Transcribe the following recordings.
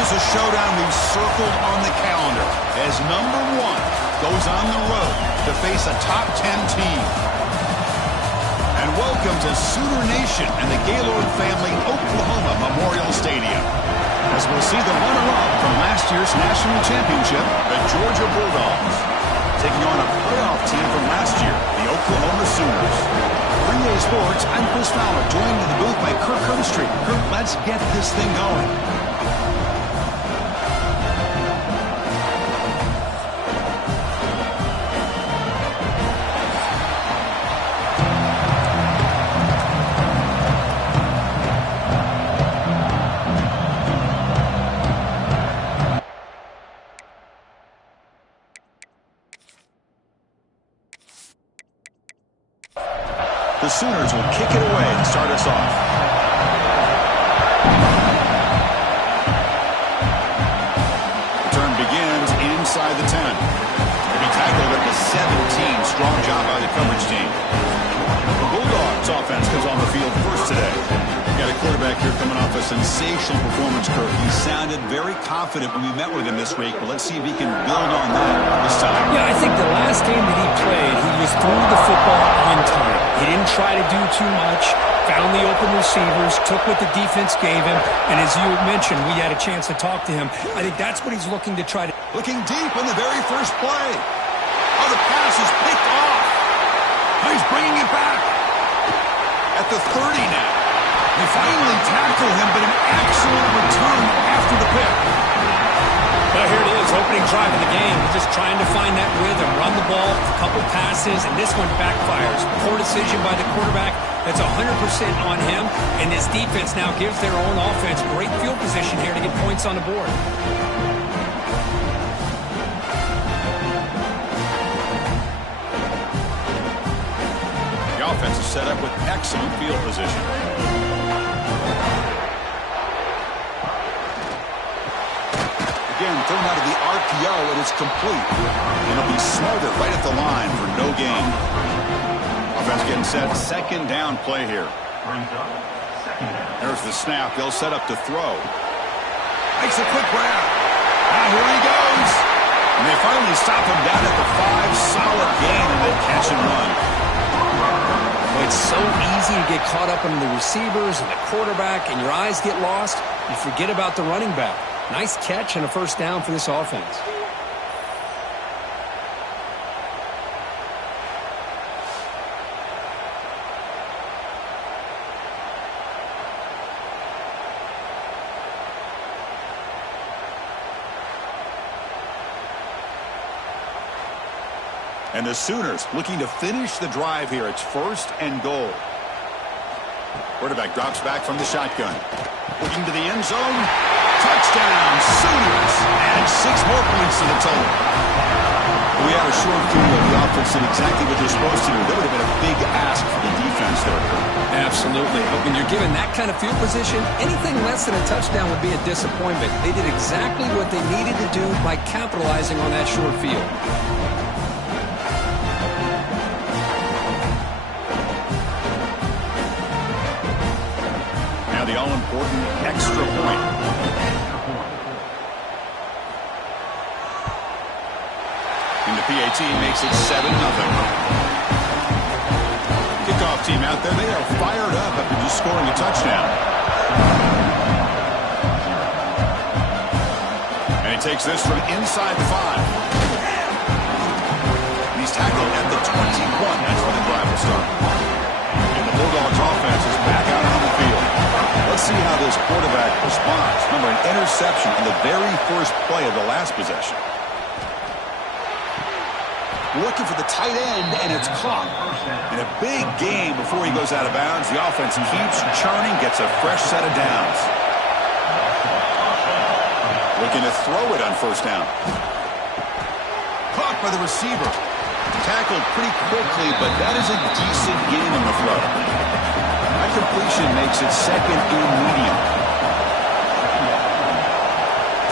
is a showdown we've circled on the calendar as number 1 goes on the road to face a top 10 team. And welcome to Sooner Nation and the Gaylord family Oklahoma Memorial Stadium, as we'll see the runner-up from last year's national championship, the Georgia Bulldogs, taking on a playoff team from last year, the Oklahoma Sooners. 3A Sports, I'm Chris Fowler, joined in the booth by Kirk Herbstreit. Kirk, let's get this thing going. The Sooners will kick it away and start us off. Return begins inside the 10. He'll be tackled at the 17. Strong job by the coverage team. The Bulldogs offense comes on the field first today. Got a quarterback here coming off a sensational performance, Kirk. He sounded very confident when we met with him this week, but let's see if he can build on that this time. Yeah, I think the last game that he played, he was throwing the football on time. He didn't try to do too much, found the open receivers, took what the defense gave him, and as you mentioned, we had a chance to talk to him. I think that's what he's looking to try to... Looking deep in the very first play. Oh, the pass is picked off. Oh, he's bringing it back. At the 30 now. They finally tackle him, but an excellent return after the pick. Well, here it is, opening drive of the game. He's just trying to find that rhythm, run the ball, a couple passes, and this one backfires. Poor decision by the quarterback. That's 100% on him, and this defense now gives their own offense great field position here to get points on the board. The offense is set up with excellent field position. Again, thrown out of the RPO, and it's complete. And it'll be smothered right at the line for no gain. Offense getting set. Second down play here. There's the snap. They'll set up to throw. Makes a quick grab. Now here he goes. And they finally stop him down at the 5. Solid gain and they catch and run. Well, it's so easy to get caught up in the receivers and the quarterback, and your eyes get lost. You forget about the running back. Nice catch and a first down for this offense. And the Sooners looking to finish the drive here. It's 1st and goal. Quarterback drops back from the shotgun. Looking to the end zone. Touchdown, Sooners. And 6 more points to the total. We had a short field of the offense did exactly what they're supposed to do. That would have been a big ask for the defense there. Absolutely. But when you're given that kind of field position, anything less than a touchdown would be a disappointment. They did exactly what they needed to do by capitalizing on that short field. Now the all-important extra point. And the PAT makes it 7-0. Kickoff team out there, they are fired up after just scoring a touchdown. And he takes this from inside the 5. And he's tackled at the 21. That's where the drive will start. And the Bulldogs offense is back out on the field. Let's see how this quarterback responds. Remember, an interception in the very first play of the last possession. Looking for the tight end, and it's caught. In a big game before he goes out of bounds, the offense keeps churning, gets a fresh set of downs. Looking to throw it on 1st down. Caught by the receiver. Tackled pretty quickly, but that is a decent gain on the throw. That completion makes it 2nd and medium.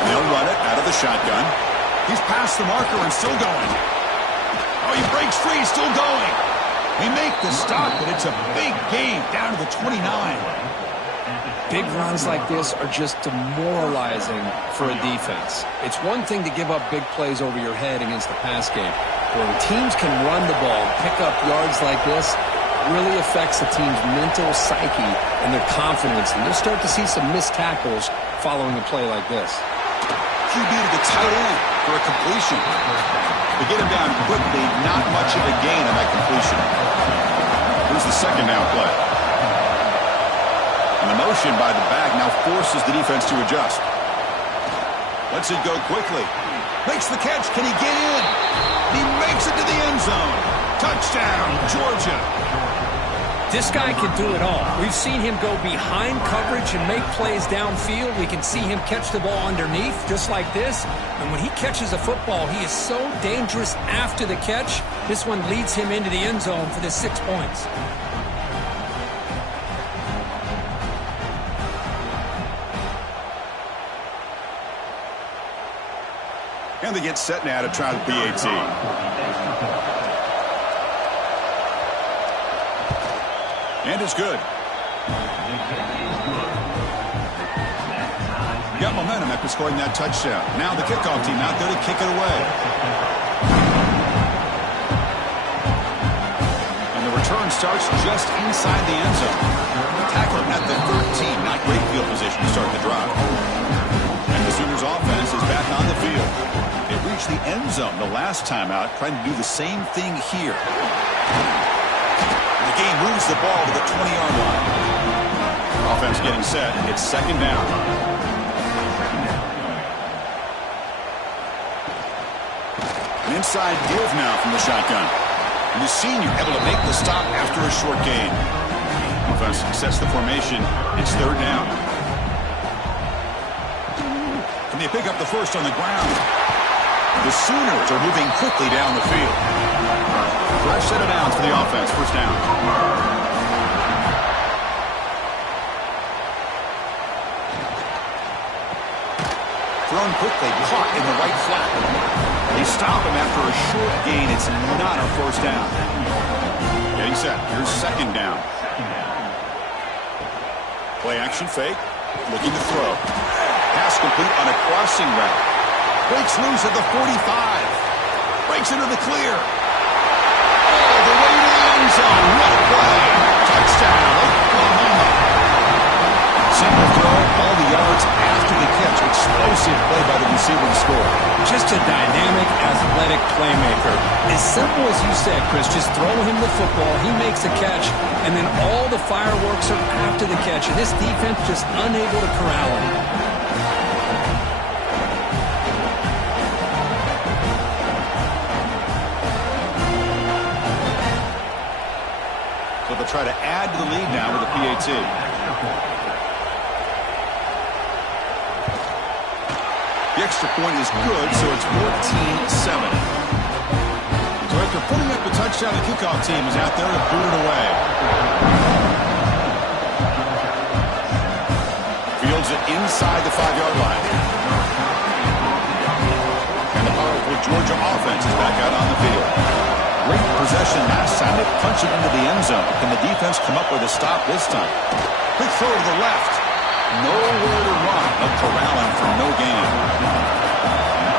They'll run it out of the shotgun. He's past the marker and still going. Oh, he breaks free, still going. They make the stop, but it's a big gain down to the 29. Big runs like this are just demoralizing for a defense. It's one thing to give up big plays over your head against the pass game. But when teams can run the ball and pick up yards like this, it really affects the team's mental psyche and their confidence. And you'll start to see some missed tackles following a play like this. QB to the tight end for a completion. To get him down quickly, not much of a gain on that completion. Here's the second down play. And the motion by the back now forces the defense to adjust. Lets it go quickly. Makes the catch. Can he get in? He makes it to the end zone. Touchdown, Georgia. This guy can do it all. We've seen him go behind coverage and make plays downfield. We can see him catch the ball underneath, just like this. And when he catches a football, he is so dangerous after the catch. This one leads him into the end zone for the 6 points. And they get set now to try the PAT. And it's good. Got momentum after scoring that touchdown. Now the kickoff team out there to kick it away. And the return starts just inside the end zone. Tackle at the 13. Not great field position to start the drive. And the Sooners offense is back on the field. They reached the end zone the last time out, trying to do the same thing here. The game moves the ball to the 20-yard line. Offense getting set. It's second down. An inside give now from the shotgun. And the senior able to make the stop after a short gain. Offense sets the formation. It's third down. Can they pick up the first on the ground? The Sooners are moving quickly down the field. Fresh set of downs for the offense. First down. Thrown quickly, caught in the right flat. They stop him after a short gain. It's not a first down. Getting set. Here's second down. Play action fake. Looking to throw. Pass complete on a crossing route. Breaks loose at the 45. Breaks into the clear. All the way to the end zone. What a play. Touchdown, Oklahoma. Simple throw, all the yards after the catch. Explosive play by the receiver to score. Just a dynamic, athletic playmaker. As simple as you said, Chris, just throw him the football, he makes a catch, and then all the fireworks are after the catch. And this defense just unable to corral him. So they'll try to add to the lead now with a PAT. The extra point is good, so it's 14-7. So after putting up the touchdown, the kickoff team is out there to boot it away. Fields it inside the 5-yard line. And the powerful Georgia offense is back out on the field. Great possession last time. They punch it into the end zone. Can the defense come up with a stop this time? Quick throw to the left. Nowhere to run. A corralling for no gain.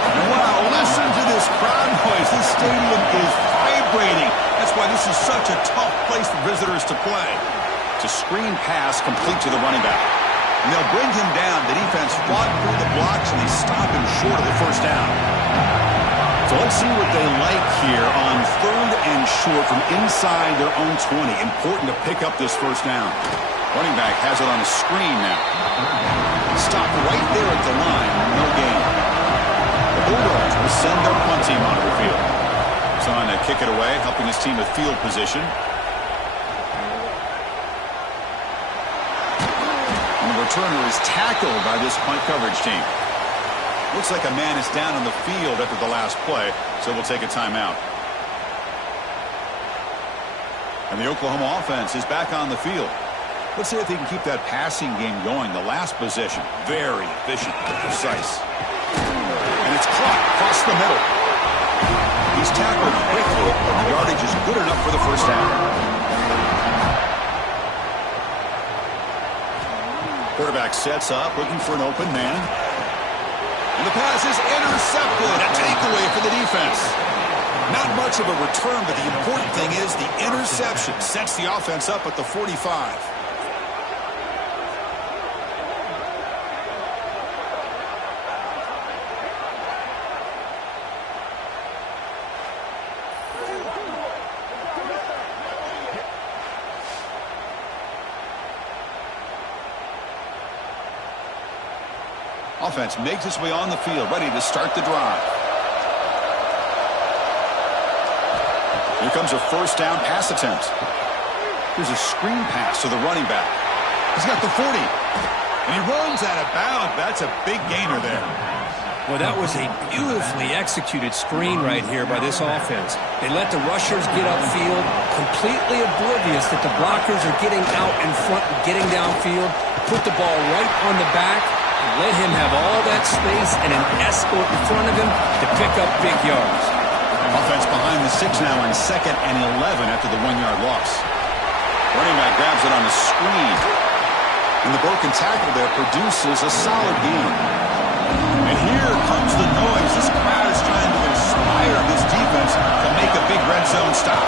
And wow, listen to this crowd noise. This stadium is vibrating. That's why this is such a tough place for visitors to play. It's a screen pass complete to the running back. And they'll bring him down. The defense fought through the blocks, and they stop him short of the first down. So let's see what they like here on third and short from inside their own 20. Important to pick up this first down. Running back has it on a screen now. Stop right there at the line. No gain. The Bulldogs will send their punt team onto the field. He's on to kick it away, helping his team with field position. And the returner is tackled by this punt coverage team. Looks like a man is down on the field after the last play, so we'll take a timeout. And the Oklahoma offense is back on the field. Let's see if they can keep that passing game going. The last possession, very efficient and precise. And it's caught across the middle. He's tackled quickly, but the yardage is good enough for the first down. Quarterback sets up, looking for an open man. And the pass is intercepted. A takeaway for the defense. Not much of a return, but the important thing is the interception sets the offense up at the 45. Offense makes its way on the field, ready to start the drive. Here comes a first down pass attempt. Here's a screen pass to the running back. He's got the 40. And he runs out of bounds. That's a big gainer there. Well, that was a beautifully executed screen right here by this offense. They let the rushers get upfield, completely oblivious that the blockers are getting out in front and getting downfield, put the ball right on the back, and let him have all that space and an escort in front of him to pick up big yards. Offense behind the 6 now on 2nd and 11 after the 1-yard loss. Running back grabs it on a screen. And the broken tackle there produces a solid gain. And here comes the noise. This crowd is trying to inspire this defense to make a big red zone stop.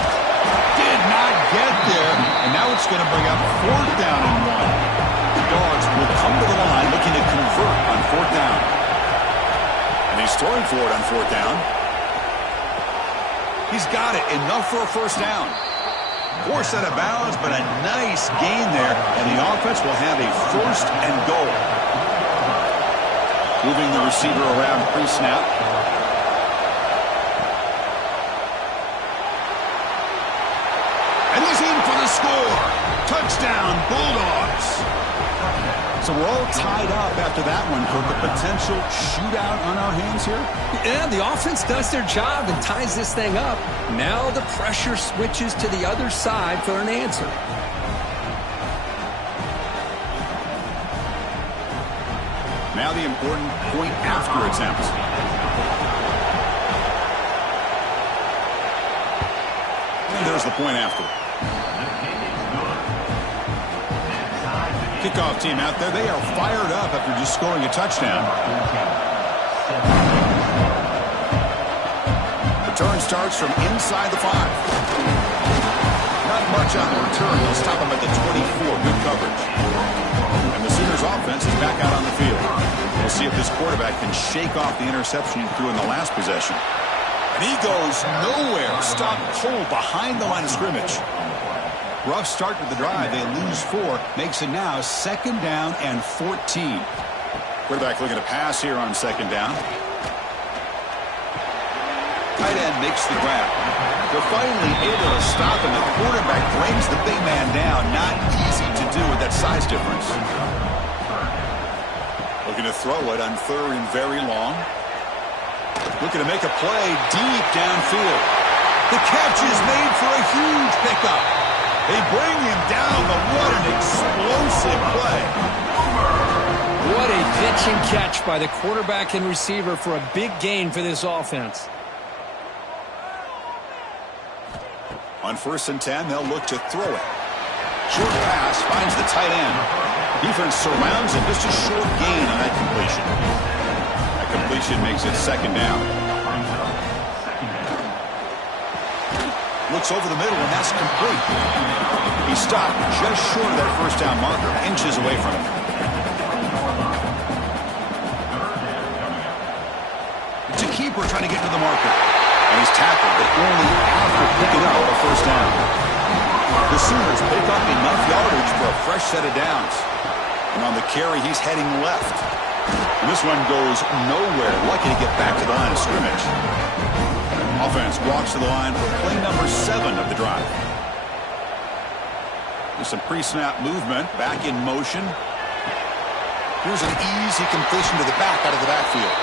Did not get there. And now it's going to bring up 4th down and 1. The Dogs will come to the line looking to convert on 4th down. And he's throwing for it on 4th down. He's got it. Enough for a first down. Forced out of bounds, but a nice gain there. And the offense will have a 1st and goal. Moving the receiver around pre-snap. And he's in for the score. Touchdown, Bulldogs. So we're all tied up after that one, Cook. A potential shootout on our hands here? Yeah, the offense does their job and ties this thing up. Now the pressure switches to the other side for an answer. Now the important point after attempt. And there's the point after. Kickoff team out there. They are fired up after just scoring a touchdown. Return starts from inside the 5. Not much on the return. They'll stop him at the 24. Good coverage. And the Sooners offense is back out on the field. We'll see if this quarterback can shake off the interception he threw in the last possession. And he goes nowhere. Stopped cold behind the line of scrimmage. Rough start to the drive. They lose 4. Makes it now 2nd down and 14. Quarterback looking to pass here on 2nd down. Tight end makes the grab. They're finally able to stop him. The quarterback brings the big man down. Not easy to do with that size difference. Looking to throw it on 3rd and very long. Looking to make a play deep downfield. The catch is made for a huge pickup. They bring him down, but what an explosive play. What a pitch and catch by the quarterback and receiver for a big gain for this offense. On 1st and 10, they'll look to throw it. Short pass finds the tight end. Defense surrounds him. Just a short gain on that completion. That completion makes it 2nd down. Looks over the middle, and that's complete. He stopped just short of that first down marker, inches away from him. It's a keeper trying to get to the marker. And he's tackled, but only after picking up a first down. The Sooners pick up enough yardage for a fresh set of downs. And on the carry, he's heading left. And this one goes nowhere. Lucky to get back to the line of scrimmage. Offense walks to the line for play number 7 of the drive. There's some pre-snap movement. Back in motion. Here's an easy completion to the back out of the backfield.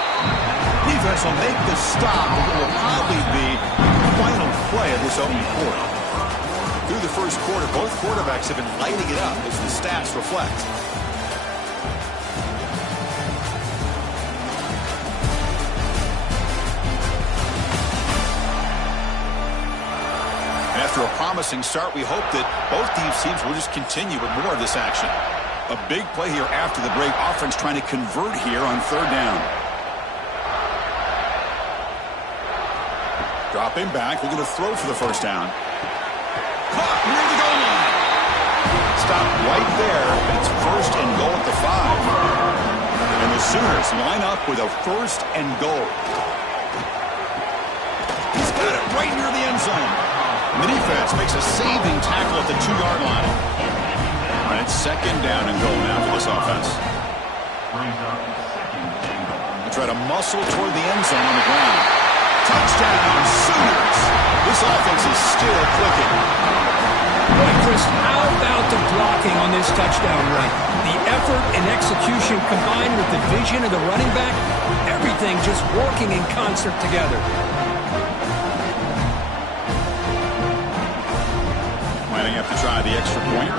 Defense will make the stop. It will probably be the final play of this opening quarter. Through the first quarter, both quarterbacks have been lighting it up as the stats reflect. After a promising start, we hope that both these teams will just continue with more of this action. A big play here after the break. Offense trying to convert here on third down. Dropping back, looking to throw for the first down. Caught near the goal line. Stop right there, and it's first and goal at the 5. And the Sooners line up with a first and goal. He's got it right near the end zone. And the defense makes a saving tackle at the 2-yard line. And it's second down and goal now for this offense. They try to muscle toward the end zone on the ground. Touchdown, Sooners! This offense is still clicking. Boy, Chris, how about the blocking on this touchdown run? The effort and execution combined with the vision of the running back, everything just working in concert together. Might have to try the extra point.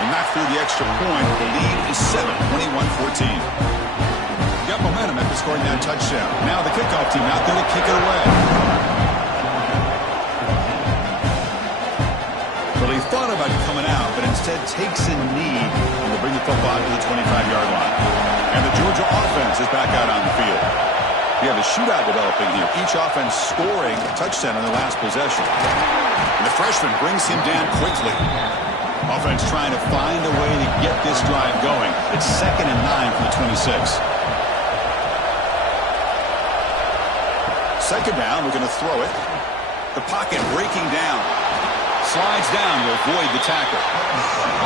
And not through the extra point. The lead is 7, 21-14. Got momentum after scoring that touchdown. Now the kickoff team out there to kick it away. Well, he thought about coming out, but instead takes a knee to bring the football to the 25-yard line. And the Georgia offense is back out on the field. We have a shootout developing here. Each offense scoring a touchdown in their last possession. And the freshman brings him down quickly. Offense trying to find a way to get this drive going. It's 2nd and 9 from the 26. Second down, we're going to throw it. The pocket breaking down. Slides down to avoid the tackle.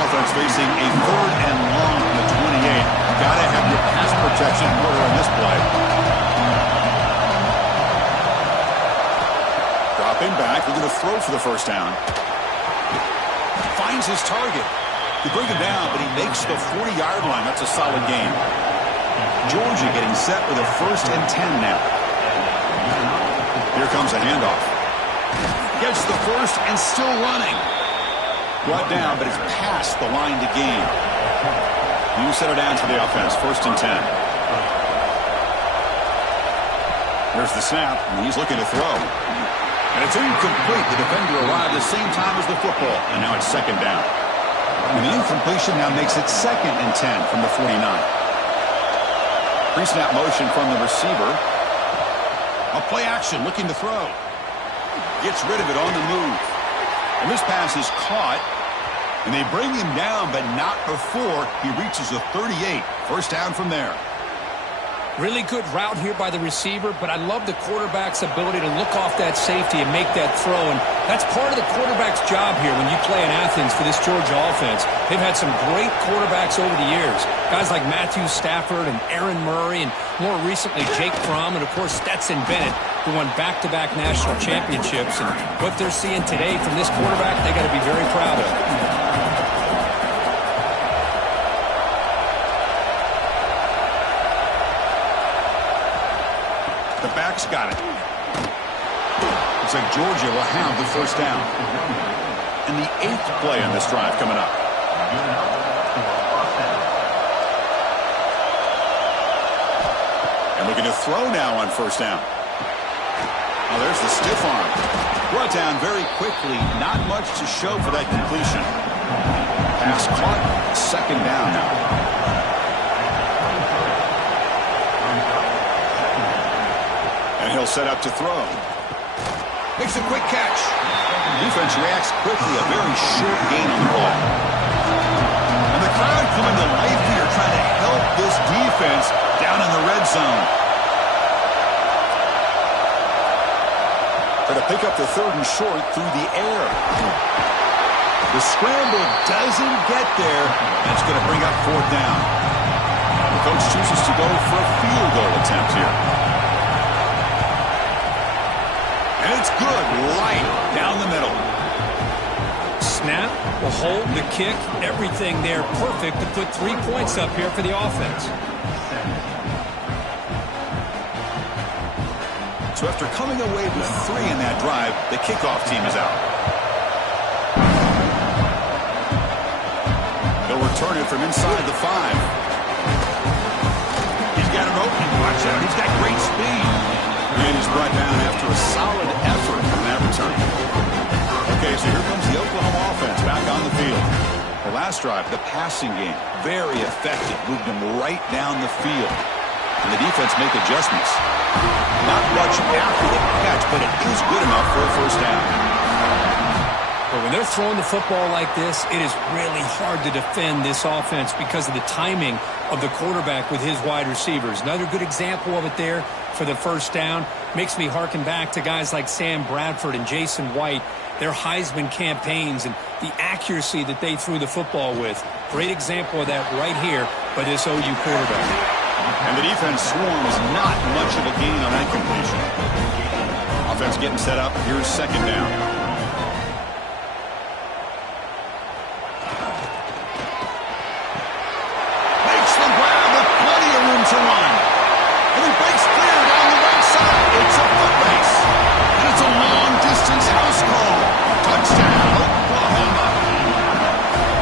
Offense facing a 3rd and long from the 28. Got to have your pass protection in order on this play. Dropping back, we're going to throw for the first down. Finds his target. They bring him down, but he makes the 40-yard line. That's a solid game. Georgia getting set with a 1st and 10 now. Here comes a handoff. Gets the first and still running. Brought down, but it's past the line to gain. New set of downs for the offense. 1st and 10. There's the snap, and he's looking to throw. And it's incomplete. The defender arrived at the same time as the football, and now it's 2nd down. And the incompletion now makes it 2nd and 10 from the 49. Pre-snap motion from the receiver. A play action, looking to throw. Gets rid of it on the move. And this pass is caught, and they bring him down, but not before he reaches the 38. First down from there. Really good route here by the receiver, but I love the quarterback's ability to look off that safety and make that throw. And that's part of the quarterback's job here when you play in Athens for this Georgia offense. They've had some great quarterbacks over the years. Guys like Matthew Stafford and Aaron Murray, and more recently Jake Fromm, and of course Stetson Bennett, who won back-to-back national championships. And what they're seeing today from this quarterback, they got to be very proud of. The back's got it. Looks like Georgia will have the first down. And the 8th play on this drive coming up. And looking to throw now on first down. Oh, there's the stiff arm. Brought down very quickly. Not much to show for that completion. Pass caught. 2nd down now. And he'll set up to throw. Makes a quick catch. Defense reacts quickly. A very short gain on the ball. And the crowd coming to life here, trying to help this defense down in the red zone. Try to pick up the 3rd and short through the air. The scramble doesn't get there. That's going to bring up 4th down. The coach chooses to go for a field goal attempt here. And it's good, right down the middle. Snap, the hold, the kick, everything there perfect to put 3 points up here for the offense. So after coming away with 3 in that drive, the kickoff team is out. They'll return it from inside the 5. He's got an opening. Watch out. He's got great speed. And he's brought down after a solid effort from that return. last drive, the passing game, very effective. Moved him right down the field. And the defense make adjustments. Not much after the catch, but it is good enough for a first down. But when they're throwing the football like this, it is really hard to defend this offense because of the timing of the quarterback with his wide receivers. Another good example of it there for the first down. Makes me harken back to guys like Sam Bradford and Jason White, their Heisman campaigns and the accuracy that they threw the football with. Great example of that right here by this OU quarterback. And the defense swarms not much of a gain on that completion. Offense getting set up. Here's second down. Makes the grab with plenty of room to run. And he breaks clear down the right side. It's a foot race. And it's a long-distance house call. Touchdown, Oklahoma.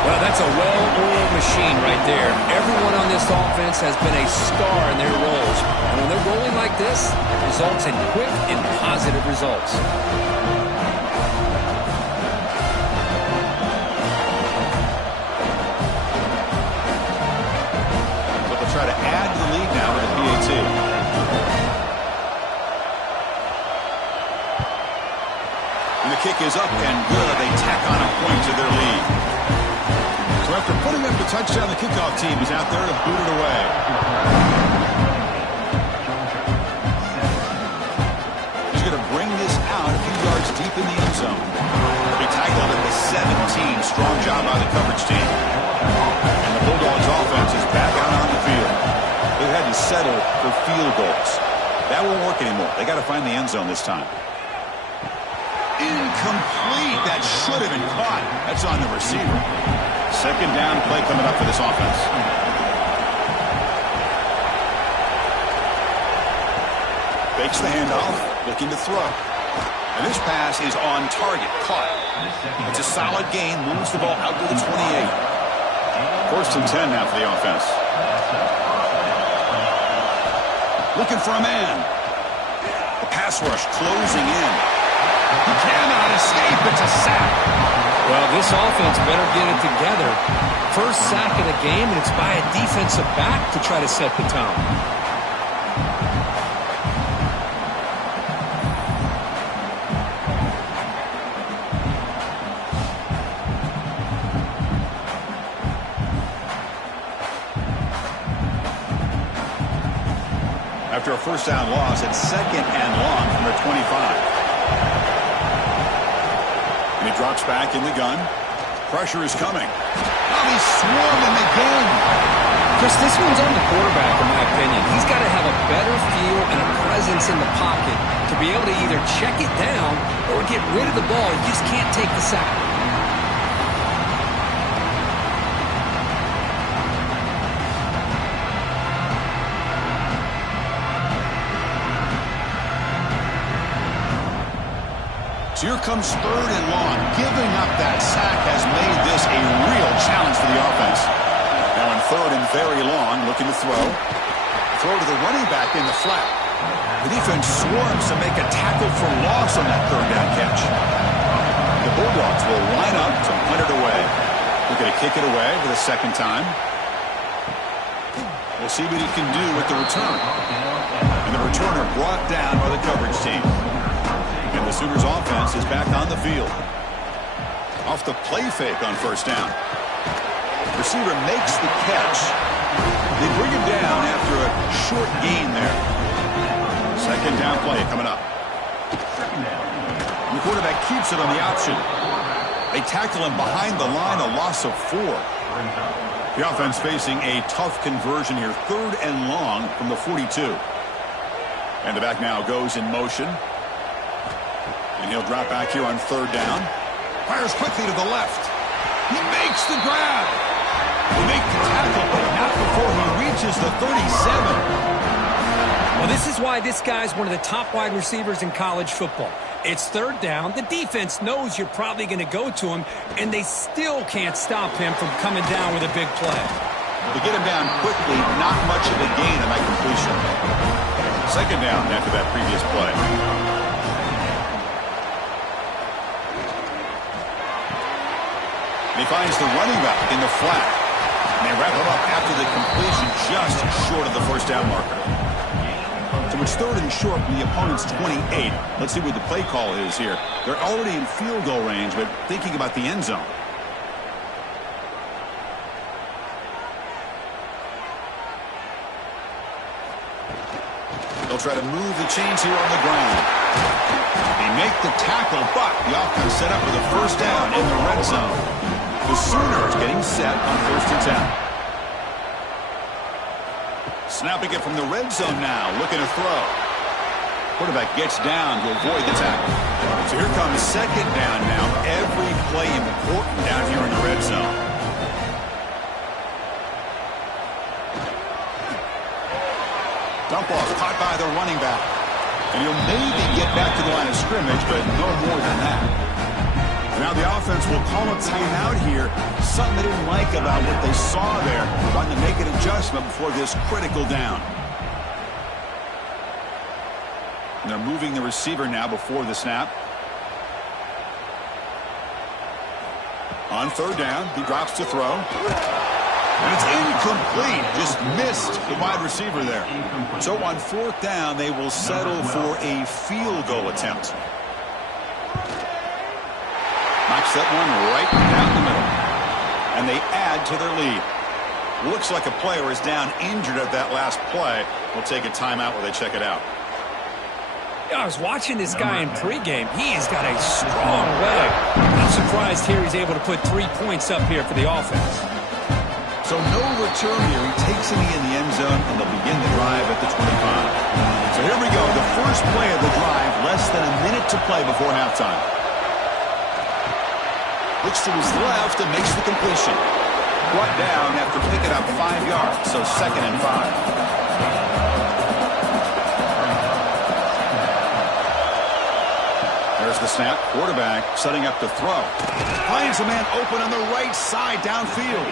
Well, that's a well-oiled machine right there. Everyone on this offense has been a star in their roles. And when they're rolling like this, it results in quick and positive results. But they'll try to add to the lead now with a PAT. And the kick is up and good. They tack on a point to their lead. So after putting up the touchdown, the kickoff team is out there to boot it away. He's going to bring this out a few yards deep in the end zone. He tackled at the 17. Strong job by the coverage team. And the Bulldogs offense is back out on the field. They've had to settle for field goals. That won't work anymore. They got to find the end zone this time. Incomplete. That should have been caught. That's on the receiver. Second down play coming up for this offense. Fakes the handoff, looking to throw. And this pass is on target, caught. It's a solid gain, moves the ball out to the 28. First and 10 now for the offense. Looking for a man. The pass rush closing in. He cannot escape. It's a sack. Well, this offense better get it together. First sack of the game, and it's by a defensive back to try to set the tone. After a first down loss, it's second and long from their 25. And he drops back in the gun. Pressure is coming. Now he's swarming again. Chris, this one's on the quarterback, in my opinion. He's got to have a better feel and a presence in the pocket to be able to either check it down or get rid of the ball. You just can't take the sack. Here comes third and long. Giving up that sack has made this a real challenge for the offense. Now in third and very long, looking to throw. Throw to the running back in the flat. The defense swarms to make a tackle for loss on that third down catch. The Bulldogs will line up to punt it away. We're going to kick it away for the second time. We'll see what he can do with the return. And the returner brought down by the coverage team. And the Sooners offense is back on the field. Off the play fake on first down. Receiver makes the catch. They bring him down after a short gain there. Second down play coming up. And the quarterback keeps it on the option. They tackle him behind the line, a loss of 4. The offense facing a tough conversion here. Third and long from the 42. And the back now goes in motion. And he'll drop back here on third down. Fires quickly to the left. He makes the grab. They make the tackle, but not before he reaches the 37. Well, this is why this guy's one of the top wide receivers in college football. It's third down. The defense knows you're probably going to go to him, and they still can't stop him from coming down with a big play. To get him down quickly, not much of a gain on that completion. Second down after that previous play. He He finds the running back in the flat. And they wrap him up after the completion just short of the first down marker. So it's 3rd and short from the opponent's 28. Let's see what the play call is here. They're already in field goal range, but thinking about the end zone. They'll try to move the chains here on the ground. They make the tackle, but the offense set up with a first down in the red zone. The Sooners getting set on 1st and 10. Snapping it from the red zone now, looking to throw. Quarterback gets down to avoid the tackle. So here comes 2nd down now. Every play important down here in the red zone. Dump off caught by the running back. And he'll maybe get back to the line of scrimmage, but no more than that. Now the offense will call a timeout here. Something they didn't like about what they saw there. Wanting to make an adjustment before this critical down. And they're moving the receiver now before the snap. On 3rd down, he drops to throw. And it's incomplete. Just missed the wide receiver there. So on 4th down, they will settle for a field goal attempt. Knocks that one right down the middle. And they add to their lead. Looks like a player is down injured at that last play. We'll take a timeout while they check it out. Yeah, I was watching this guy in pregame. He's got a strong leg. I'm surprised here he's able to put 3 points up here for the offense. So no return here. He takes it in the end zone, and they'll begin the drive at the 25. So here we go. The first play of the drive, less than a minute to play before halftime. Looks to his left and makes the completion. Brought down after picking up 5 yards, so 2nd and 5. There's the snap. Quarterback setting up to throw. Finds a man open on the right side downfield.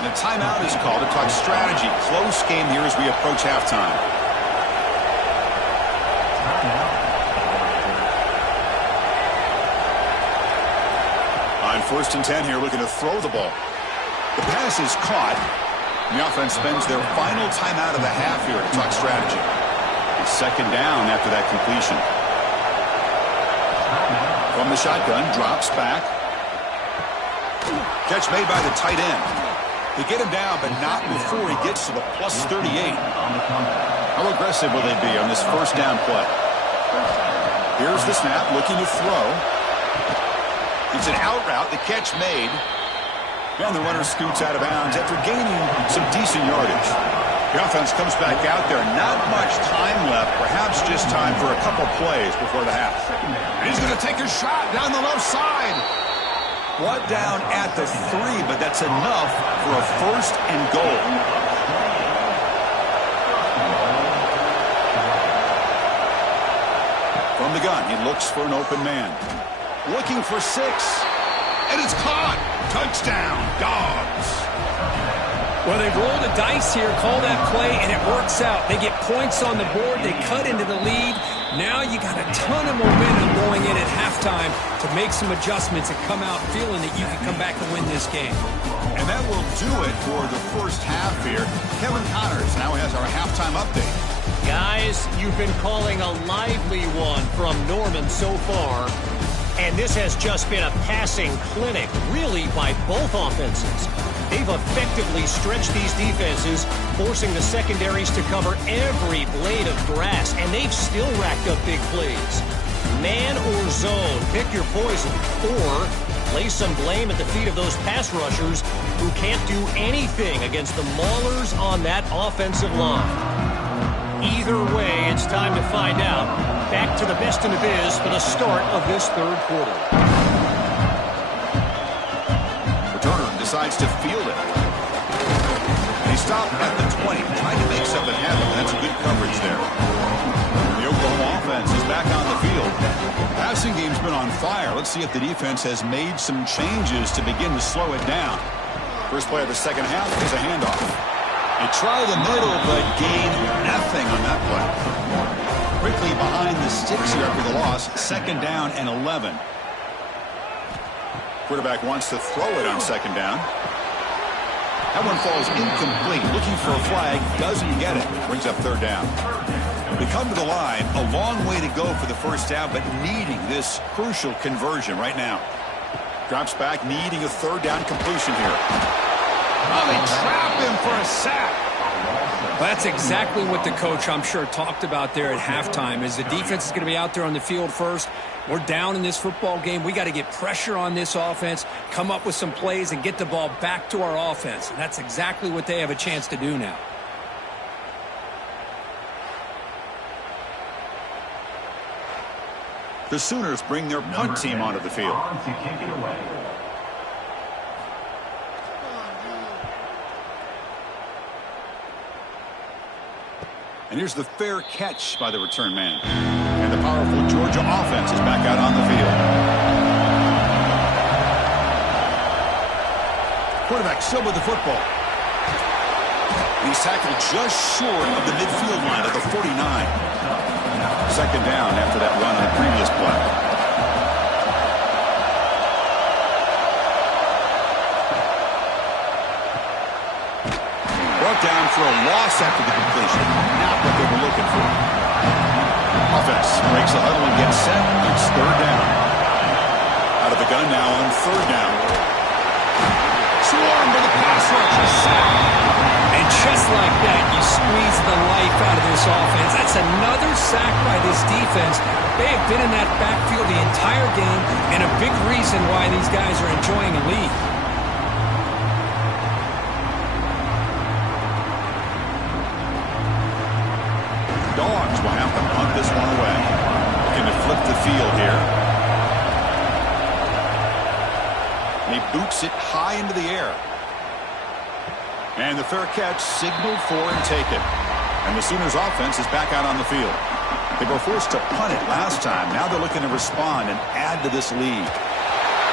And a timeout is called to talk strategy. Close game here as we approach halftime. On 1st and 10 here, looking to throw the ball. The pass is caught. The offense spends their final timeout of the half here to talk strategy. It's 2nd down after that completion. From the shotgun, drops back. Catch made by the tight end. They get him down, but not before he gets to the plus 38. How aggressive will they be on this first down play? Here's the snap, looking to throw. It's an out route, the catch made. And the runner scoots out of bounds after gaining some decent yardage. The offense comes back out there. Not much time left, perhaps just time for a couple plays before the half. And he's going to take a shot down the left side. Brought down at the 3, but that's enough for a 1st and goal. From the gun, he looks for an open man. Looking for 6. And it's caught. Touchdown, Dogs. Well, they roll the dice here, call that play, and it works out. They get points on the board. They cut into the lead. Now you got a ton of momentum going in at halftime to make some adjustments and come out feeling that you can come back and win this game. And that will do it for the first half here. Kevin Connors now has our halftime update. Guys, you've been calling a lively one from Norman so far. And this has just been a passing clinic, really, by both offenses. They've effectively stretched these defenses, forcing the secondaries to cover every blade of grass, and they've still racked up big plays. Man or zone, pick your poison, or lay some blame at the feet of those pass rushers who can't do anything against the maulers on that offensive line. Either way, it's time to find out. Back to the best in the biz for the start of this 3rd quarter. Returner decides to field it. He stopped at the 20, trying to make something happen. That's good coverage there. The Oklahoma offense is back on the field. Passing game's been on fire. Let's see if the defense has made some changes to begin to slow it down. First play of the second half is a handoff. They try the middle, but gain nothing on that play. Quickly behind the sticks here after the loss. 2nd down and 11. Quarterback wants to throw it on second down. That one falls incomplete. Looking for a flag. Doesn't get it. Brings up third down. We come to the line. A long way to go for the first down, but needing this crucial conversion right now. Drops back, needing a third down completion here. Oh, they trap him for a sack. That's exactly what the coach, I'm sure, talked about there at halftime, is the defense is going to be out there on the field first. We're down in this football game. We got to get pressure on this offense, come up with some plays, and get the ball back to our offense. And that's exactly what they have a chance to do now. The Sooners bring their punt team onto the field. And here's the fair catch by the return man. And the powerful Georgia offense is back out on the field. Quarterback still with the football. He's tackled just short of the midfield line at the 49. Second down after that run on the previous play. Brought down for a loss after the completion. Not what they were looking for. Offense breaks the huddle and gets set. It's third down. Out of the gun now on third down. Swarm to the pass rush. And just like that, you squeeze the life out of this offense. That's another sack by this defense. They have been in that backfield the entire game, and a big reason why these guys are enjoying a lead. Dogs will have to punt this one away. Looking to flip the field here. He boots it high into the air. And the fair catch signaled for and taken. And the Sooners offense is back out on the field. They were forced to punt it last time. Now they're looking to respond and add to this lead.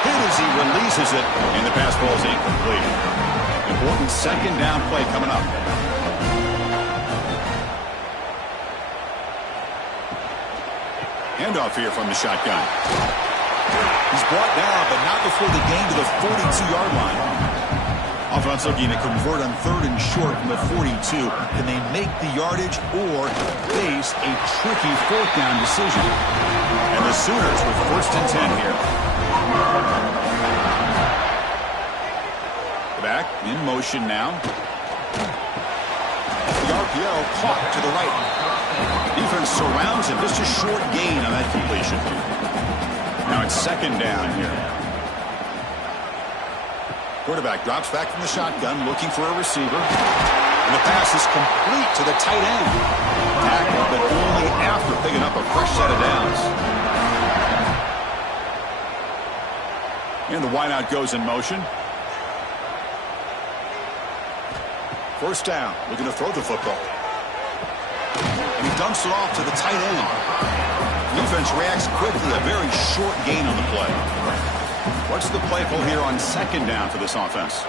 Hit as he releases it, and the pass ball is incomplete. Important second down play coming up. Handoff here from the shotgun. He's brought down, but not before the gain to the 42-yard line. Offense looking to convert on third and short from the 42. Can they make the yardage or face a tricky fourth down decision? And the Sooners with first and 10 here. Back in motion now. The RPO caught to the right. Defense surrounds him. Just a short gain on that completion. Now it's second down here. Quarterback drops back from the shotgun, looking for a receiver. And the pass is complete to the tight end. Tackled, but only after picking up a fresh set of downs. And the wideout goes in motion. First down, looking to throw the football. And he dumps it off to the tight end. Defense reacts quickly, a very short gain on the play. What's the play call here on second down for this offense?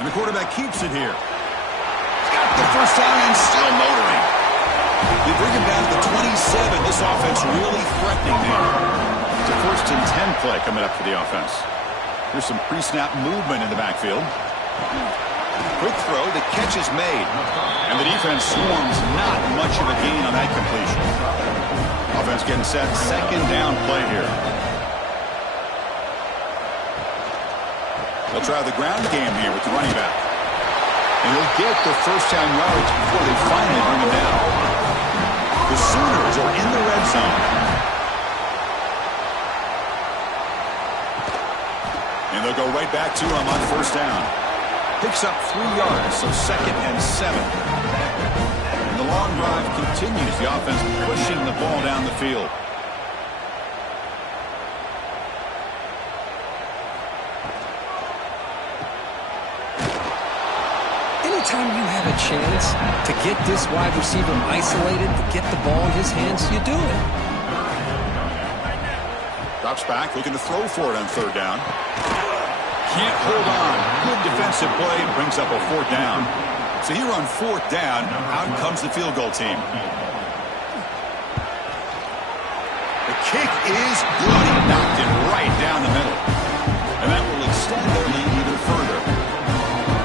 And the quarterback keeps it here. He's got the first down and still motoring. They bring him down to the 27. This offense really threatening there. It's a first and 10 play coming up for the offense. There's some pre-snap movement in the backfield. Quick throw, the catch is made. And the defense swarms, not much of a gain on that completion. Offense getting set, second down play here. They'll try the ground game here with the running back. And he'll get the first down yards before they finally bring him down. The Sooners are in the red zone. And they'll go right back to him on first down. Picks up 3 yards, so second and 7. And the long drive continues. The offense pushing the ball down the field. Anytime you have a chance to get this wide receiver isolated, to get the ball in his hands, you do it. Drops back, looking to throw for it on third down. Can't hold on. Good defensive play, brings up a fourth down. So here on fourth down, out comes the field goal team. The kick is good. He knocked it right down the middle. And that will extend their lead even further.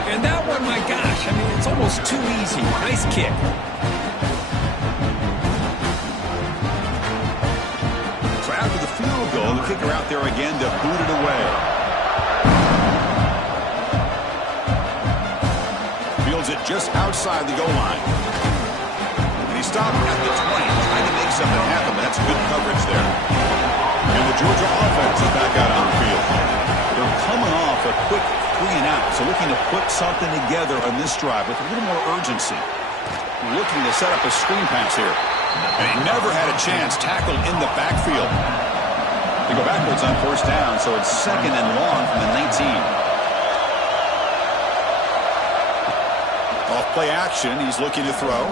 And that one, my gosh, I mean, it's almost too easy. Nice kick. So after the field goal, the kicker out there again to boot it away. Fields it just outside the goal line. And he stopped at the 20, trying to make something happen, but that's good coverage there. And the Georgia offense is back out on the field. They're coming off a quick 3-and-out, so looking to put something together on this drive with a little more urgency. Looking to set up a screen pass here. And he never had a chance, tackled in the backfield. They go backwards on first down, so it's 2nd and long from the 19. Off play action, he's looking to throw.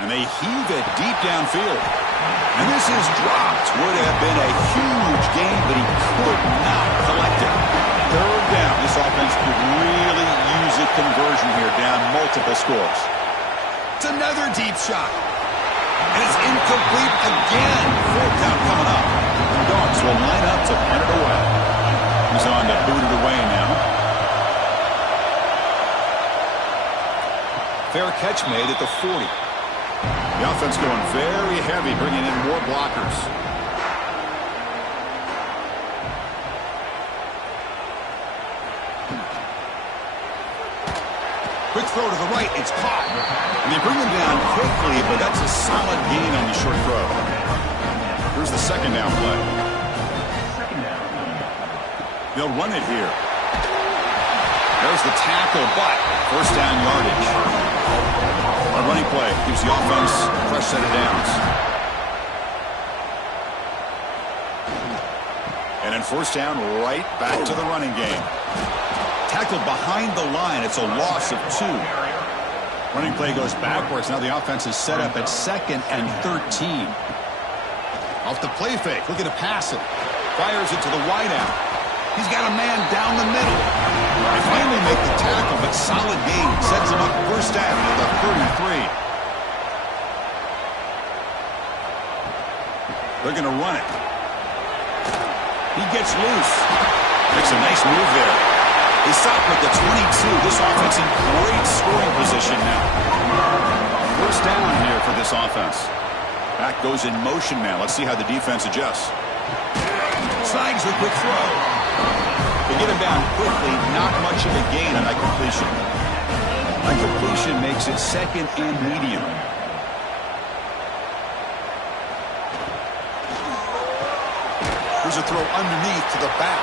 And they heave it deep downfield. And this is dropped. Would have been a huge gain, but he could not collect it. 3rd down. This offense could really use a conversion here, down multiple scores. It's another deep shot. And it's incomplete again. 4th down coming up. The Dogs will line up to punt it away. He's on to boot it away now. Fair catch made at the 40. The offense going very heavy, bringing in more blockers. Quick throw to the right. It's caught. And they bring him down quickly, but that's a solid gain on the short throw. Here's the 2nd down play. They'll run it here. There's the tackle, but 1st down yardage. A running play gives the offense a fresh set of downs. And then 1st down, right back to the running game. Tackled behind the line. It's a loss of 2. Running play goes backwards. Now the offense is set up at 2nd and 13. Off the play fake. Looking to pass it. Fires it to the wideout. He's got a man down the middle. They finally make the tackle, but solid gain. Sets him up 1st down at the 33. They're going to run it. He gets loose. Makes a nice move there. They stop with the 22. This offense in great scoring position now. 1st down here for this offense. Back goes in motion now. Let's see how the defense adjusts. Slides the quick throw. They get him down quickly. Not much of a gain on that completion. That completion makes it 2nd and medium. Here's a throw underneath to the back.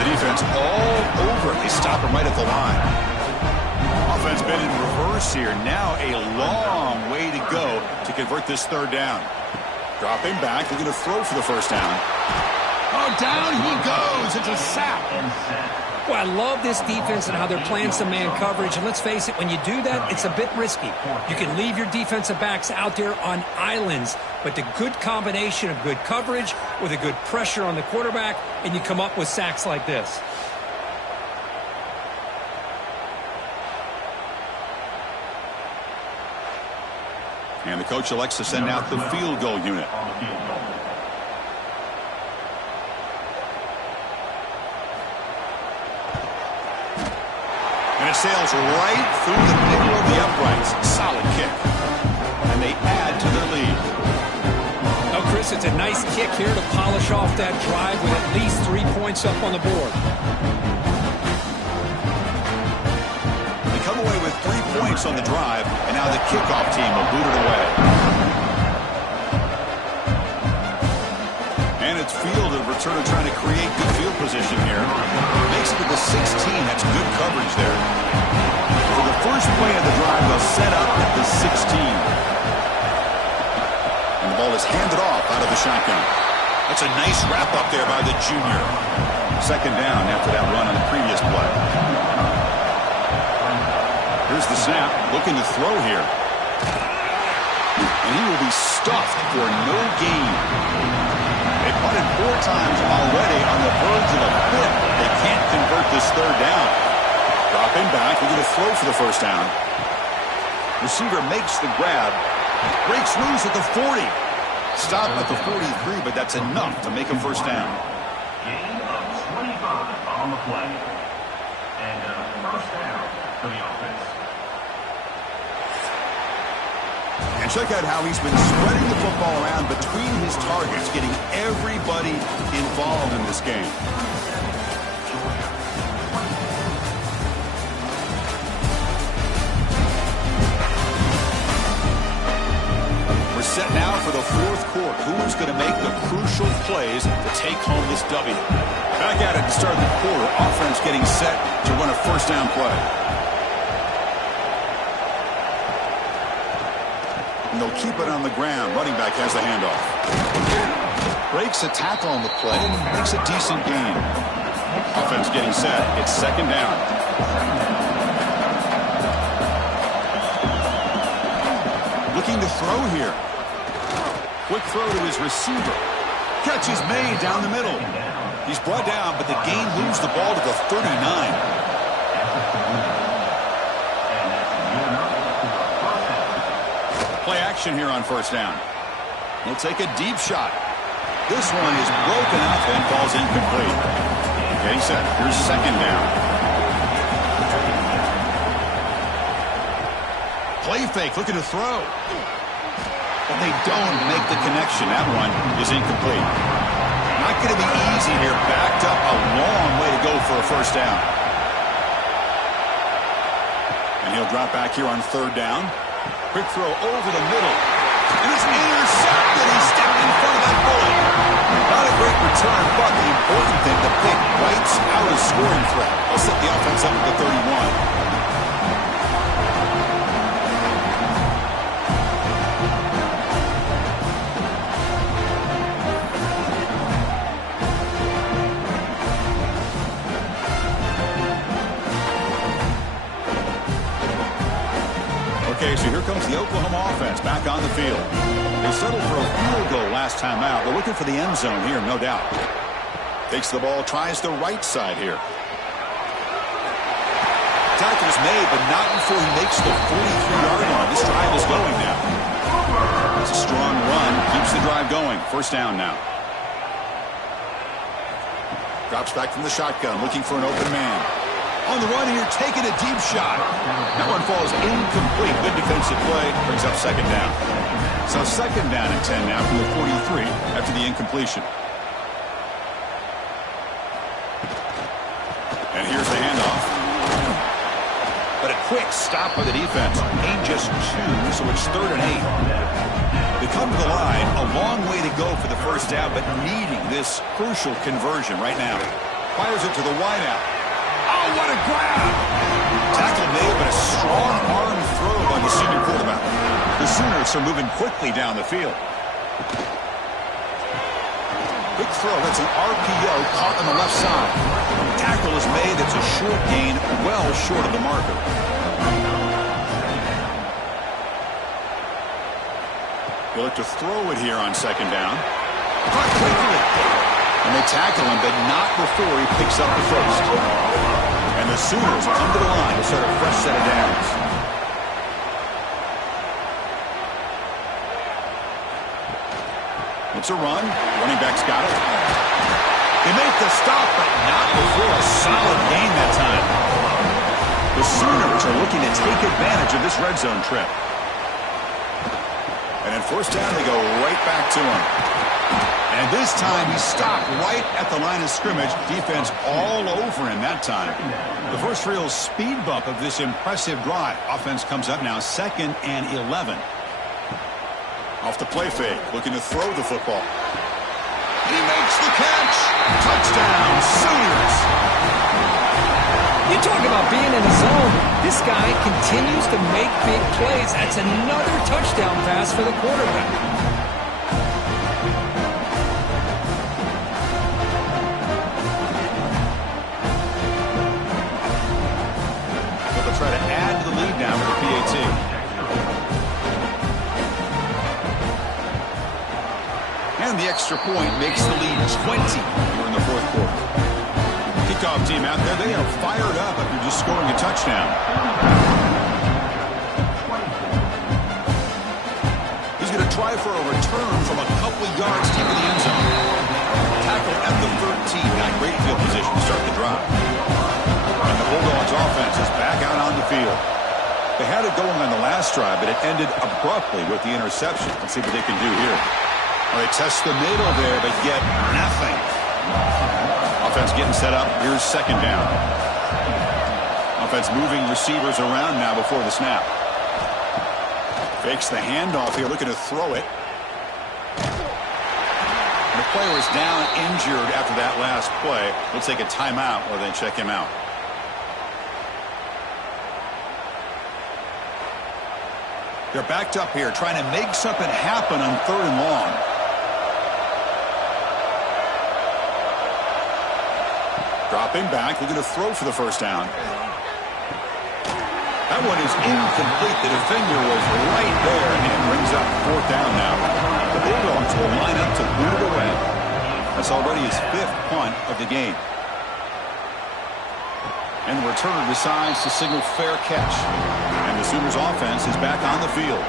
The defense all over it. They stop him right at the line. Offense been in reverse here. Now a long way to go to convert this 3rd down. Dropping back. They're going to throw for the 1st down. Oh, down he goes. It's a sack. Well, I love this defense and how they're playing some man coverage. And let's face it, when you do that, it's a bit risky. You can leave your defensive backs out there on islands, but the good combination of good coverage with a good pressure on the quarterback, and you come up with sacks like this. And the coach elects to send out the field goal unit. And it sails right through the middle of the uprights. Solid kick. And they add to their lead. Now, Chris, it's a nice kick here to polish off that drive with at least 3 points up on the board. They come away with 3 points on the drive, and now the kickoff team will boot it away. And it's field of returner trying to create good field position here. Makes it to the 16. That's good coverage there. For the first play of the drive, they'll set up at the 16. And the ball is handed off out of the shotgun. That's a nice wrap up there by the junior. 2nd down after that run on the previous play. Here's the snap, looking to throw here. And he will be stuffed for no gain. They punted 4 times already on the verge of a 5th. They can't convert this 3rd down. Dropping back, we're going to throw for the 1st down. Receiver makes the grab. Breaks loose at the 40. Stop at the 43, but that's enough to make a first down. Gain of 25 on the play. And first down for the offense. And check out how he's been spreading the football around between his targets, getting everybody involved in this game. We're set now for the fourth quarter. Who's going to make the crucial plays to take home this W? Back at it to start the quarter. Offense getting set to run a first down play. And they'll keep it on the ground. Running back has the handoff. Breaks a tackle on the play. Makes a decent gain. Offense getting set. It's second down. Looking to throw here. Quick throw to his receiver. Catch is made down the middle. He's brought down, but the gain moves the ball to the 39. Play action here on first down. He'll take a deep shot. This one is broken up and falls incomplete. Getting set. Here's second down. Play fake, looking to throw. But they don't make the connection. That one is incomplete. Not going to be easy here. Backed up a long way to go for a first down. And he'll drop back here on third down. Quick throw over the middle. And it's intercepted. He stepped in front of that bullet. Not a great return, but the important thing, the pick wipes out a scoring threat. They'll set the offense up at the 31. Okay, so here comes the Oklahoma offense back on the field. They settled for a field goal last time out. They're looking for the end zone here, no doubt. Takes the ball, tries the right side here. Tackle is made, but not before he makes the 43-yard line. This drive is going now. It's a strong run, keeps the drive going. First down now. Drops back from the shotgun, looking for an open man. On the run here, taking a deep shot. That one falls incomplete. Good defensive play. Brings up second down. So second down and 10 now from the 43 after the incompletion. And here's the handoff. But a quick stop by the defense. Gain just 2, so it's 3rd and 8. They come to the line. A long way to go for the first down, but needing this crucial conversion right now. Fires it to the wideout. Oh, what a grab! Tackle made, but a strong arm throw by the senior quarterback. The Sooners are moving quickly down the field. Big throw. That's an RPO caught on the left side. Tackle is made. It's a short gain, well short of the marker. He'll look to throw it here on second down. Caught quickly. And they tackle him, but not before he picks up the first. And the Sooners come to the line to start a fresh set of downs. It's a run. Running back's got it. They make the stop, but not before a solid gain that time. The Sooners are looking to take advantage of this red zone trip. And then first down, they go right back to him. And this time he stopped right at the line of scrimmage. Defense all over him that time. The first real speed bump of this impressive drive. Offense comes up now 2nd and 11. Off the play fake, looking to throw the football. He makes the catch. Touchdown, Sooners. You talk about being in the zone. This guy continues to make big plays. That's another touchdown pass for the quarterback. Try to add to the lead now with the PAT. And the extra point makes the lead 20 here in the fourth quarter. Kickoff team out there, they are fired up after just scoring a touchdown. He's going to try for a return from a couple of yards deep in the end zone. Tackle at the 13. Got great field position to start the drive. And the Bulldogs offense is back out on the field. They had it going on the last drive, but it ended abruptly with the interception. Let's see what they can do here. Well, they test the middle there, but get nothing. Offense getting set up. Here's second down. Offense moving receivers around now before the snap. Fakes the handoff here, looking to throw it. And the player is down injured after that last play. We'll take a timeout or then check him out. They're backed up here, trying to make something happen on 3rd and long. Dropping back, looking to throw for the first down. That one is incomplete. The defender was right there, and it brings up 4th down now. The Bulldogs will line up to boot it away. That's already his 5th punt of the game. And the returner decides to signal fair catch. And the Sooners offense is back on the field.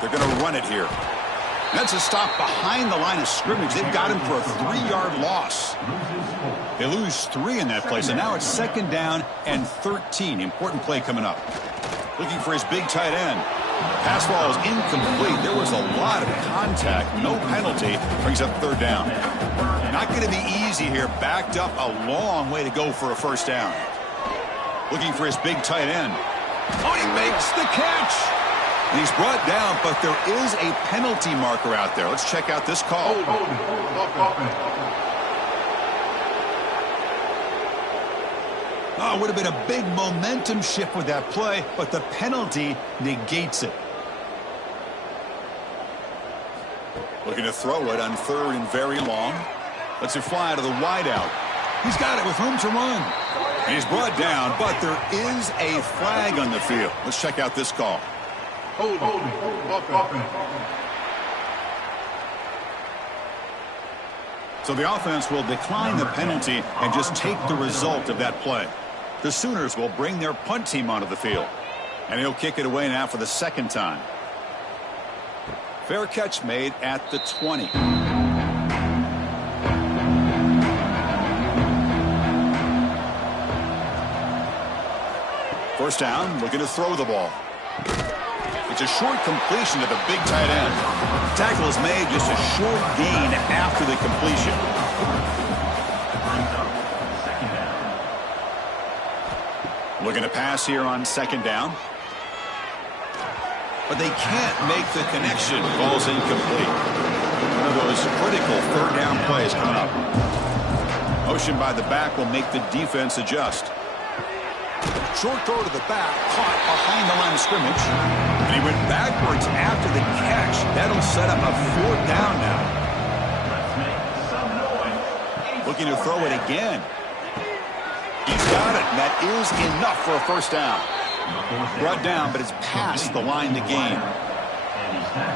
They're going to run it here. That's a stop behind the line of scrimmage. They've got him for a 3-yard loss. They lose 3 in that play, so now it's 2nd down and 13. Important play coming up. Looking for his big tight end. Pass ball is incomplete. There was a lot of contact. No penalty. Brings up 3rd down. Not going to be easy here. Backed up a long way to go for a first down. Looking for his big tight end. Oh, he makes the catch. And he's brought down, but there is a penalty marker out there. Let's check out this call. Oh, it would have been a big momentum shift with that play, but the penalty negates it. Looking to throw it on 3rd and very long. Lets it fly to the wideout. He's got it with room to run. And he's brought down, but there is a flag on the field. Let's check out this call. So the offense will decline the penalty and just take the result of that play. The Sooners will bring their punt team onto the field. And he'll kick it away now for the 2nd time. Fair catch made at the 20. First down, looking to throw the ball. It's a short completion to the big tight end. The tackle is made, just a short gain after the completion. Looking to pass here on 2nd down. But they can't make the connection. Ball's incomplete. One of those critical 3rd down plays coming up. Motion by the back will make the defense adjust. Short throw to the back, caught behind the line of scrimmage. And he went backwards after the catch. That'll set up a 4th down now. Looking to throw it again. He's got it, and that is enough for a first down. Brought down, but it's past the line to gain.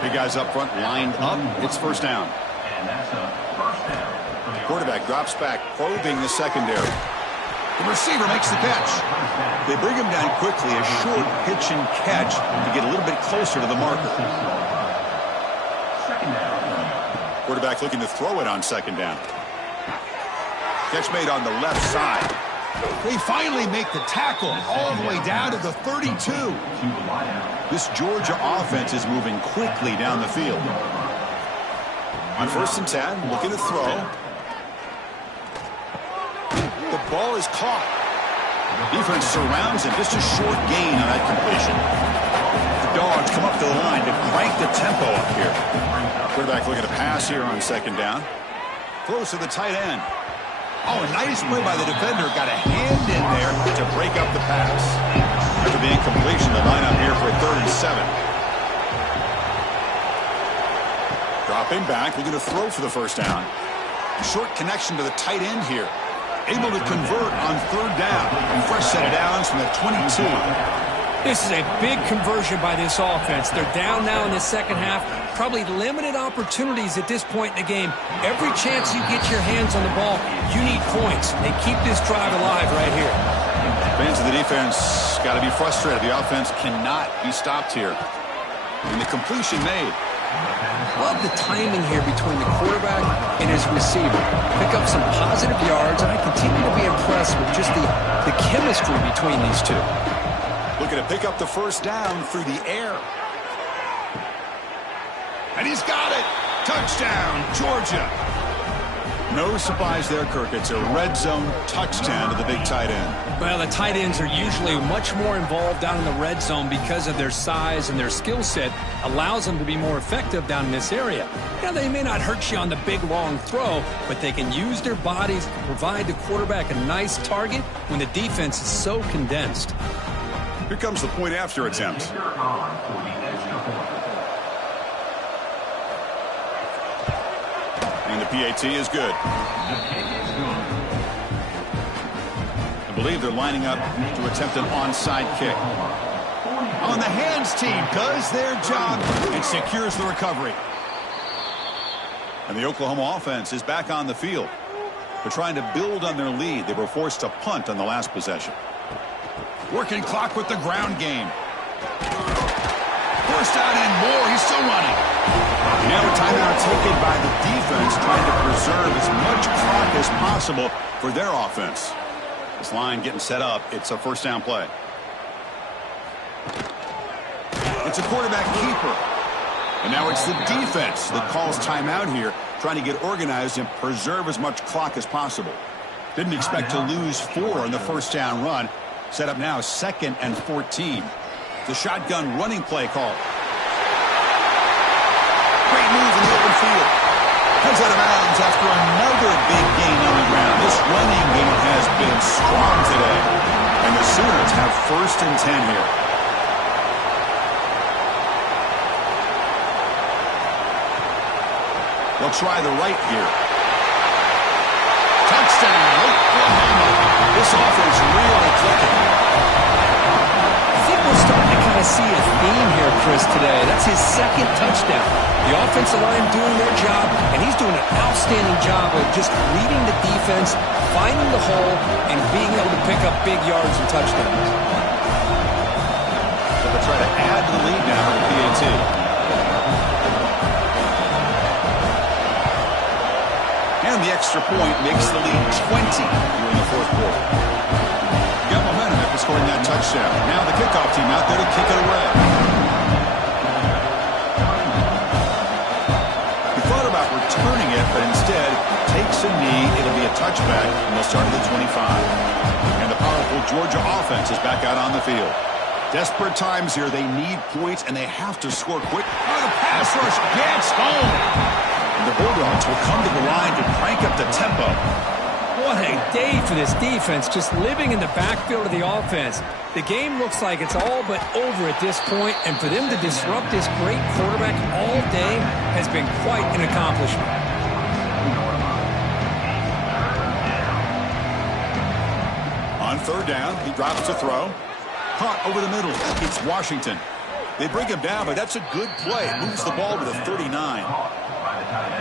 Big guys up front lined up. It's first down. Quarterback drops back, probing the secondary. The receiver makes the catch. They bring him down quickly, a short pitch and catch to get a little bit closer to the marker. Quarterback looking to throw it on 2nd down. Catch made on the left side. They finally make the tackle all the way down to the 32. This Georgia offense is moving quickly down the field. On 1st and 10, looking to throw. The ball is caught. Defense surrounds him. Just a short gain on that completion. The Dogs come up to the line to crank the tempo up here. Quarterback looking to pass here on 2nd down. Throws to the tight end. Oh, a nice play by the defender. Got a hand in there to break up the pass. After the incompletion, the line up here for a 3rd and 7. Dropping back, looking to throw for the first down. Short connection to the tight end here. Able to convert on 3rd down. And fresh set of downs from the 22. This is a big conversion by this offense. They're down now in the 2nd half. Probably limited opportunities at this point in the game. Every chance you get your hands on the ball, you need points. They keep this drive alive right here. Fans of the defense got to be frustrated. The offense cannot be stopped here. And the completion made. Love the timing here between the quarterback and his receiver. Pick up some positive yards, and I continue to be impressed with just the chemistry between these two. Looking to pick up the first down through the air. And he's got it. Touchdown, Georgia. No surprise there, Kirk. It's a red zone touchdown to the big tight end. Well, the tight ends are usually much more involved down in the red zone because of their size, and their skill set allows them to be more effective down in this area. Now, they may not hurt you on the big, long throw, but they can use their bodies to provide the quarterback a nice target when the defense is so condensed. Here comes the point after attempt. And the PAT is good. I believe they're lining up to attempt an onside kick. On the hands team does their job and secures the recovery. And the Oklahoma offense is back on the field. They're trying to build on their lead. They were forced to punt on the last possession. Working clock with the ground game. First down and more. He's still running. Now a timeout taken by the defense, trying to preserve as much clock as possible for their offense. This line getting set up. It's a first down play. It's a quarterback keeper. And now it's the defense that calls timeout here, trying to get organized and preserve as much clock as possible. Didn't expect to lose 4 on the first down run. Set up now 2nd and 14. The shotgun running play call. Great move in the open field. Comes out of bounds after another big gain on the ground. This running game has been strong today. And the Sooners have 1st and 10 here. They'll try the right here. Touchdown, Oklahoma. This offense really clicking. I think we're starting to kind of see a theme here, Chris, today. That's his 2nd touchdown. The offensive line doing their job, and he's doing an outstanding job of just reading the defense, finding the hole, and being able to pick up big yards and touchdowns. So they'll try to add to the lead now with the PAT. And the extra point makes the lead 20 here in the 4th quarter. Got momentum after scoring that touchdown. Now the kickoff team out there to kick it away. He thought about returning it, but instead takes a knee. It'll be a touchback, and they'll start at the 25. And the powerful Georgia offense is back out on the field. Desperate times here. They need points, and they have to score quick. Oh, the pass rush gets home. The Bulldogs will come to the line to crank up the tempo. What a day for this defense, just living in the backfield of the offense. The game looks like it's all but over at this point, and for them to disrupt this great quarterback all day has been quite an accomplishment. On 3rd down, he drops to throw. Caught over the middle. It's Washington. They bring him down, but that's a good play. Moves the ball to the 39.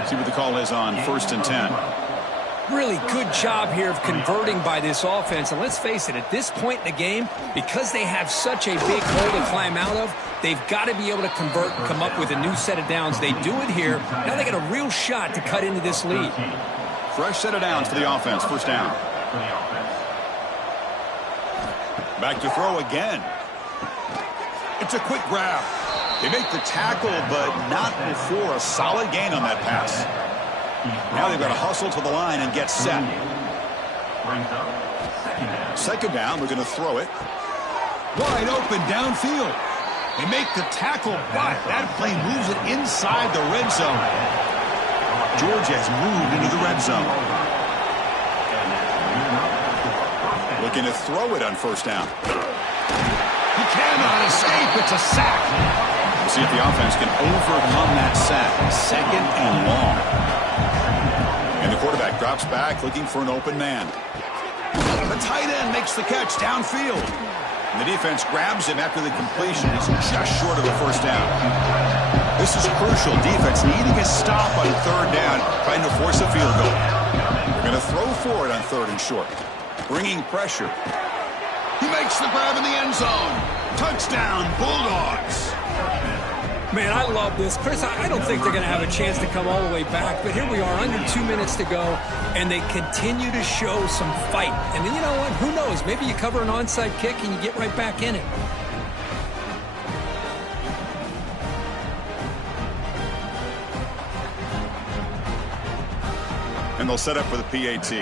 See what the call is on 1st and 10. Really good job here of converting by this offense. And let's face it, at this point in the game, because they have such a big hole to climb out of, they've got to be able to convert and come up with a new set of downs. They do it here. Now they got a real shot to cut into this lead. Fresh set of downs for the offense. First down. Back to throw again. It's a quick grab. They make the tackle, but not before a solid gain on that pass. Now they've got to hustle to the line and get set. 2nd down, they're going to throw it. Wide open downfield. They make the tackle, but that play moves it inside the red zone. Georgia has moved into the red zone. Looking to throw it on 1st down. He cannot escape. It's a sack. We'll see if the offense can overcome that sack. 2nd and long. And the quarterback drops back looking for an open man. The tight end makes the catch downfield. And the defense grabs him after the completion. He's just short of the 1st down. This is crucial. Defense needing a stop on 3rd down, trying to force a field goal. They're going to throw for it on 3rd and short. Bringing pressure. He makes the grab in the end zone. Touchdown, Bulldogs. Man, I love this. Chris, I don't think they're going to have a chance to come all the way back, but here we are, under 2 minutes to go, and they continue to show some fight. And then, you know what? Who knows? Maybe you cover an onside kick and you get right back in it. And they'll set up for the PAT.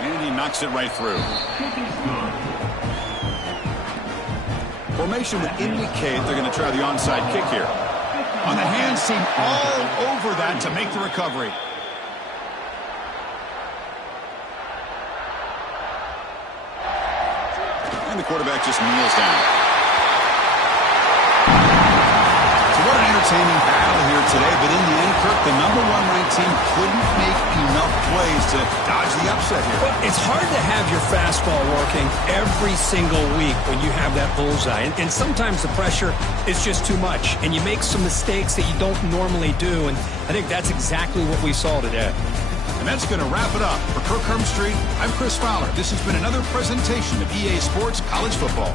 And he knocks it right through. Formation would indicate they're going to try the onside kick here. On the hands team all over that to make the recovery. And the quarterback just kneels down. What an entertaining battle here today, but in the end, Kirk, the #1 ranked team couldn't make enough plays to dodge the upset here. Well, it's hard to have your fastball working every single week when you have that bullseye, and sometimes the pressure is just too much, and you make some mistakes that you don't normally do, and I think that's exactly what we saw today. And that's going to wrap it up. For Kirk Street, I'm Chris Fowler. This has been another presentation of EA Sports College Football.